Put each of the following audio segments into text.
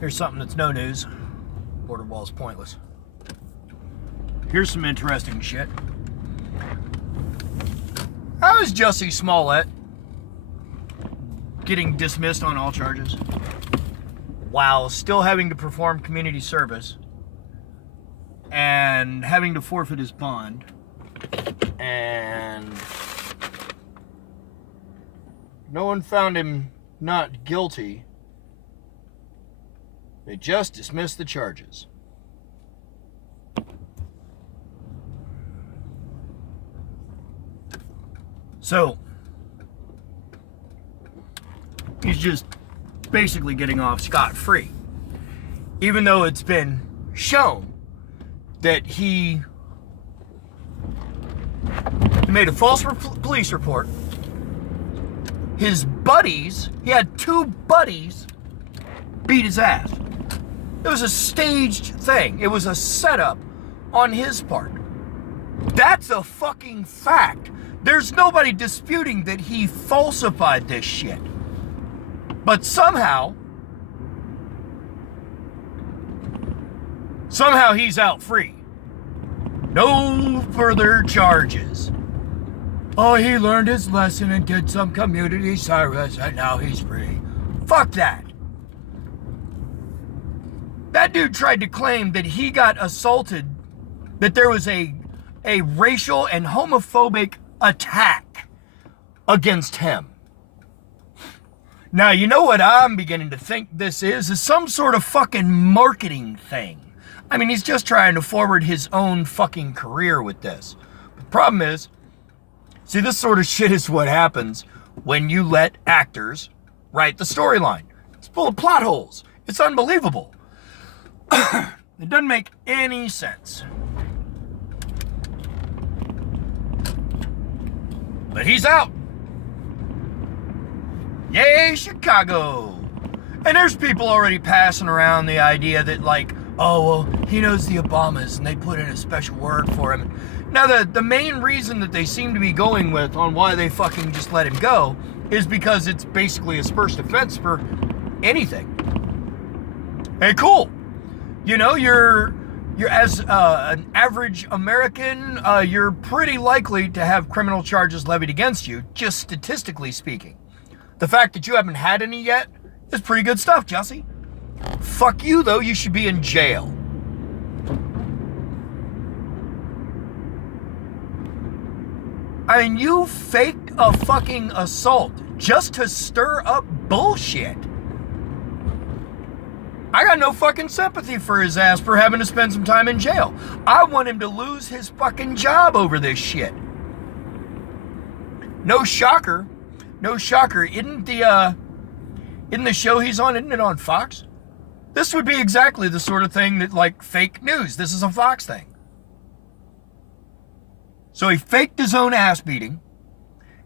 Here's something that's no news. Border wall's pointless. Here's some interesting shit. How is Jussie Smollett getting dismissed on all charges while still having to perform community service and having to forfeit his bond, and no one found him not guilty? They just dismissed the charges. So, he's just basically getting off scot-free. Even though it's been shown that he made a false police report. His buddies, he had 2 buddies, beat his ass. It was a staged thing. It was a setup on his part. That's a fucking fact. There's nobody disputing that he falsified this shit. But somehow he's out free. No further charges. Oh, he learned his lesson and did some community service and now he's free. Fuck that. That dude tried to claim that he got assaulted, that there was a racial and homophobic attack against him. Now, you know what I'm beginning to think this is some sort of fucking marketing thing. I mean, he's just trying to forward his own fucking career with this. The problem is, see, this sort of shit is what happens when you let actors write the storyline. It's full of plot holes. It's unbelievable. It doesn't make any sense. But he's out. Yay, Chicago. And there's people already passing around the idea that, like, oh, well, he knows the Obamas and they put in a special word for him. Now, the main reason that they seem to be going with on why they fucking just let him go is because it's basically his first offense for anything. Hey, cool. You know, you're as an average American, you're pretty likely to have criminal charges levied against you, just statistically speaking. The fact that you haven't had any yet is pretty good stuff, Jussie. Fuck you, though. You should be in jail. I mean, you faked a fucking assault just to stir up bullshit. I got no fucking sympathy for his ass for having to spend some time in jail. I want him to lose his fucking job over this shit. No shocker. No shocker. Isn't the show he's on, isn't it on Fox? This would be exactly the sort of thing that, like, fake news. This is a Fox thing. So he faked his own ass beating.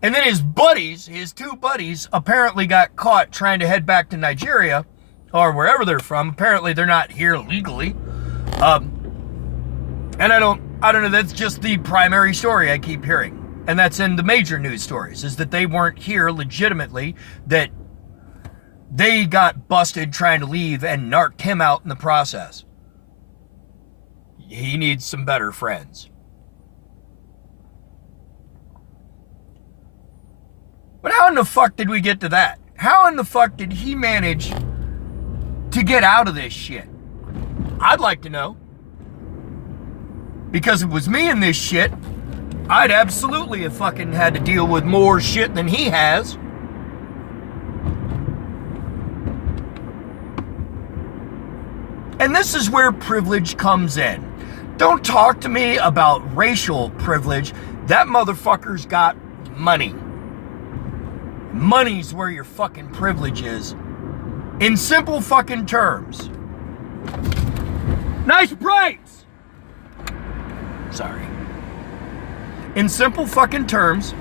And then his buddies, his 2 buddies, apparently got caught trying to head back to Nigeria or wherever they're from. Apparently they're not here legally. And I don't know, that's just the primary story I keep hearing. And that's in the major news stories, is that they weren't here legitimately, that they got busted trying to leave and narked him out in the process. He needs some better friends. But how in the fuck did we get to that? How in the fuck did he manage to get out of this shit? I'd like to know. Because if it was me in this shit, I'd absolutely have fucking had to deal with more shit than he has. And this is where privilege comes in. Don't talk to me about racial privilege. That motherfucker's got money. Money's where your fucking privilege is. In simple fucking terms. Nice brights! Sorry. In simple fucking terms,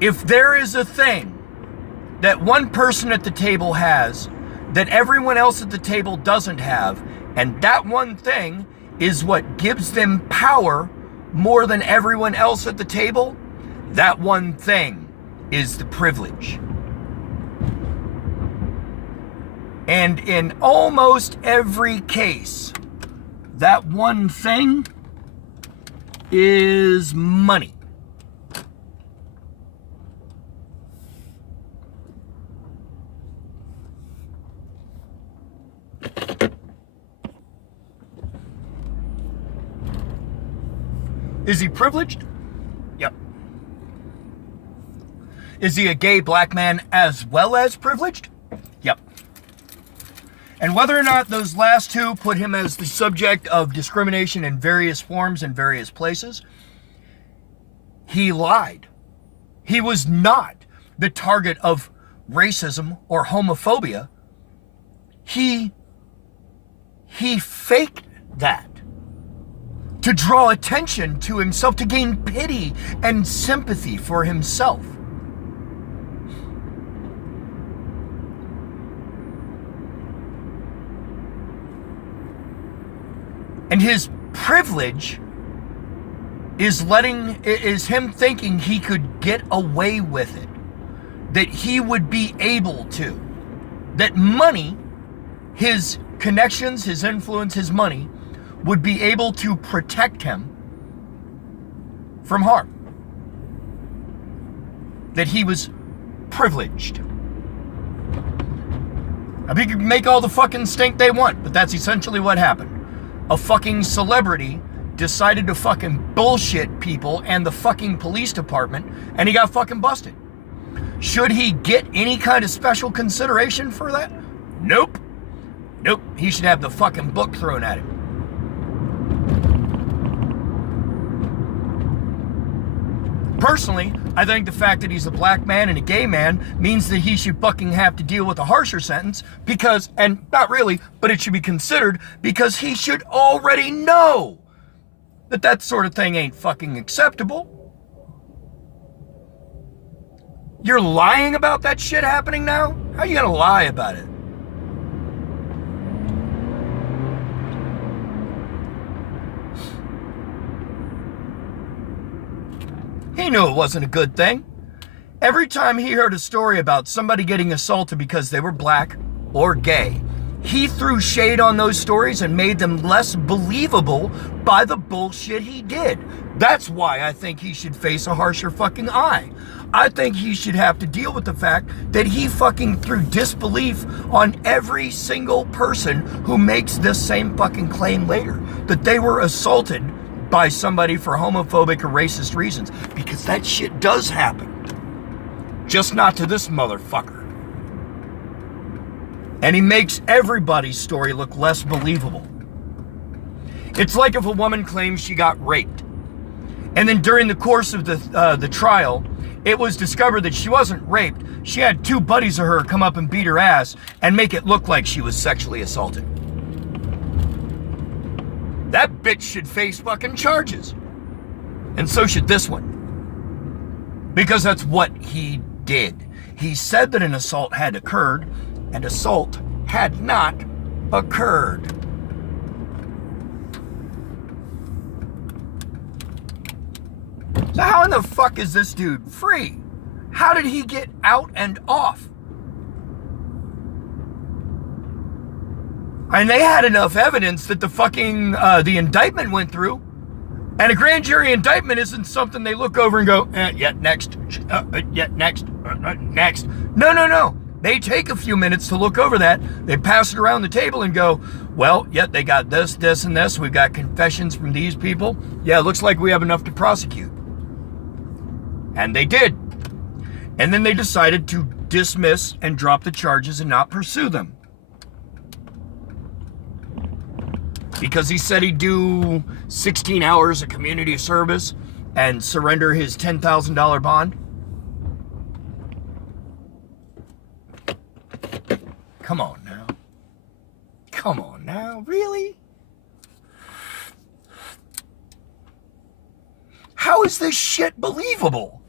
if there is a thing that one person at the table has that everyone else at the table doesn't have, and that one thing is what gives them power more than everyone else at the table, that one thing is the privilege. And in almost every case, that one thing is money. Is he privileged? Yep. Is he a gay black man as well as privileged? Yep. And whether or not those last two put him as the subject of discrimination in various forms in various places, he lied. He was not the target of racism or homophobia. He faked that to draw attention to himself, to gain pity and sympathy for himself. And his privilege is him thinking he could get away with it. That he would be able to. That money, his connections, his influence, his money, would be able to protect him from harm. That he was privileged. Now, people can make all the fucking stink they want, but that's essentially what happened. A fucking celebrity decided to fucking bullshit people and the fucking police department, and he got fucking busted. Should he get any kind of special consideration for that? Nope. Nope. He should have the fucking book thrown at him. Personally, I think the fact that he's a black man and a gay man means that he should fucking have to deal with a harsher sentence because, and not really, but it should be considered because he should already know that that sort of thing ain't fucking acceptable. You're lying about that shit happening now? How are you gonna lie about it? He knew it wasn't a good thing. Every time he heard a story about somebody getting assaulted because they were black or gay, he threw shade on those stories and made them less believable by the bullshit he did. That's why I think he should face a harsher fucking eye. I think he should have to deal with the fact that he fucking threw disbelief on every single person who makes this same fucking claim later. That they were assaulted by somebody for homophobic or racist reasons. Because that shit does happen. Just not to this motherfucker. And he makes everybody's story look less believable. It's like if a woman claims she got raped, and then during the course of the trial, it was discovered that she wasn't raped. She had two buddies of her come up and beat her ass and make it look like she was sexually assaulted. That bitch should face fucking charges. And so should this one. Because that's what he did. He said that an assault had occurred, and assault had not occurred. So how in the fuck is this dude free? How did he get out and off? And they had enough evidence that the fucking, the indictment went through. And a grand jury indictment isn't something they look over and go, next. No. They take a few minutes to look over that. They pass it around the table and go, well, they got this, this, and this. We've got confessions from these people. Yeah, it looks like we have enough to prosecute. And they did. And then they decided to dismiss and drop the charges and not pursue them. Because he said he'd do 16 hours of community service and surrender his $10,000 bond. Come on now. Come on now, really? How is this shit believable?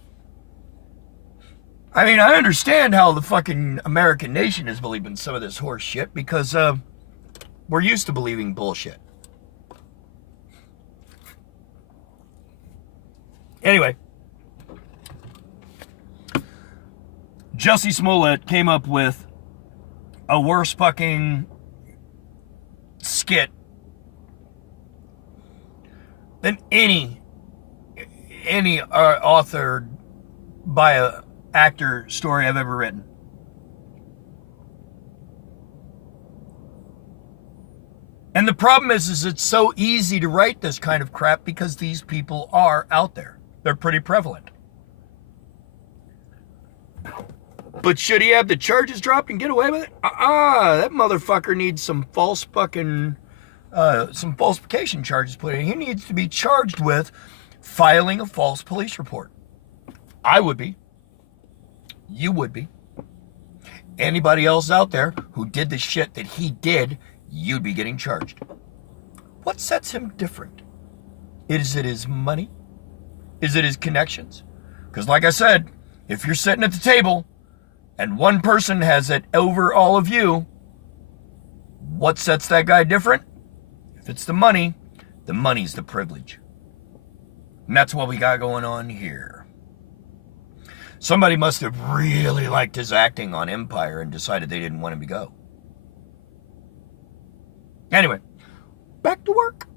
I mean, I understand how the fucking American nation is believing some of this horse shit because, we're used to believing bullshit. Anyway, Jussie Smollett came up with a worse fucking skit than any authored by a actor story I've ever written. And the problem is it's so easy to write this kind of crap because these people are out there. They're pretty prevalent. But should he have the charges dropped and get away with it? That motherfucker needs some some falsification charges put in. He needs to be charged with filing a false police report. I would be. You would be. Anybody else out there who did the shit that he did, you'd be getting charged. What sets him different? Is it his money? Is it his connections? Because like I said, if you're sitting at the table and one person has it over all of you, what sets that guy different? If it's the money's the privilege. And that's what we got going on here. Somebody must have really liked his acting on Empire and decided they didn't want him to go. Anyway, back to work.